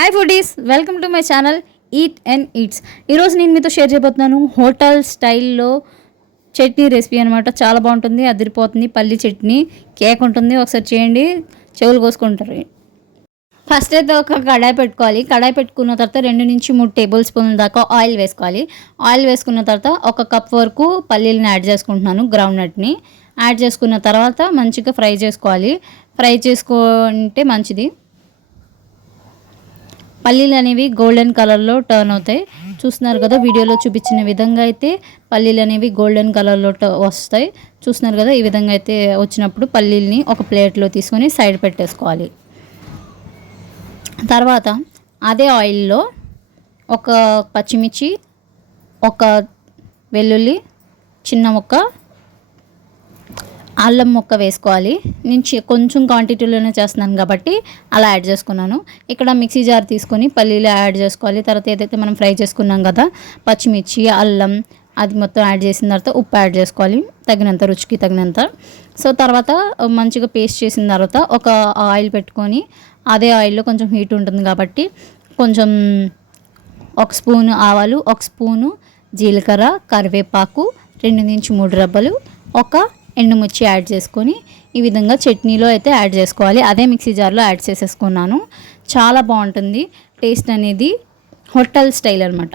Hi foodies, welcome to my channel eat and eats. ఈరోజు నేను మీతో షేర్ చేయబోతున్నాను హోటల్ స్టైల్లో చట్నీ రెసిపీ అనమాట. చాలా బాగుంటుంది, అదిరిపోతుంది. పల్లి చట్నీ కేక్ ఉంటుంది, ఒకసారి చేయండి, చెవులు కోసుకుంటారు. ఫస్ట్ అయితే ఒక కడాయి పెట్టుకోవాలి. కడాయి పెట్టుకున్న తర్వాత 2 నుంచి 3 టేబుల్ స్పూన్ల దాకా ఆయిల్ వేసుకోవాలి. ఆయిల్ వేసుకున్న తర్వాత 1 కప్ వరకు పల్లీలను యాడ్ చేసుకుంటున్నాను, గ్రౌండ్ నట్ని యాడ్ చేసుకున్న తర్వాత మంచిగా ఫ్రై చేసుకోవాలి. ఫ్రై చేసుకుంటే మంచిది. పల్లీలు అనేవి గోల్డెన్ కలర్లో టర్న్ అవుతాయి. చూస్తున్నారు కదా, వీడియోలో చూపించిన విధంగా అయితే పల్లీలు అనేవి గోల్డెన్ కలర్లో వస్తాయి. చూస్తున్నారు కదా, ఈ విధంగా అయితే వచ్చినప్పుడు పల్లీలని ఒక ప్లేట్లో తీసుకొని సైడ్ పెట్టేసుకోవాలి. తర్వాత అదే ఆయిల్లో ఒక పచ్చిమిర్చి, ఒక వెల్లుల్లి చిన్న ముక్క, అల్లం ముక్క వేసుకోవాలి. నేను కొంచెం క్వాంటిటీలోనే చేస్తున్నాను కాబట్టి అలా యాడ్ చేసుకున్నాను. ఇక్కడ మిక్సీ జార్ తీసుకొని పల్లీలు యాడ్ చేసుకోవాలి. తర్వాత ఏదైతే మనం ఫ్రై చేసుకున్నాం కదా, పచ్చిమిర్చి, అల్లం, అది మొత్తం యాడ్ చేసిన తర్వాత ఉప్పు యాడ్ చేసుకోవాలి, తగినంత, రుచికి తగినంత. సో తర్వాత మంచిగా పేస్ట్ చేసిన తర్వాత ఒక ఆయిల్ పెట్టుకొని, అదే ఆయిల్లో కొంచెం హీట్ ఉంటుంది కాబట్టి కొంచెం 1 స్పూను ఆవాలు, 1 స్పూను జీలకర్ర, కరివేపాకు, 2 నుంచి 3 రెబ్బలు, ఒక ఎండుమిర్చి యాడ్ చేసుకొని ఈ విధంగా చట్నీలో అయితే యాడ్ చేసుకోవాలి. అదే మిక్సీ జార్లో యాడ్ చేసేసుకున్నాను. చాలా బాగుంటుంది టేస్ట్ అనేది, హోటల్ స్టైల్ అనమాట.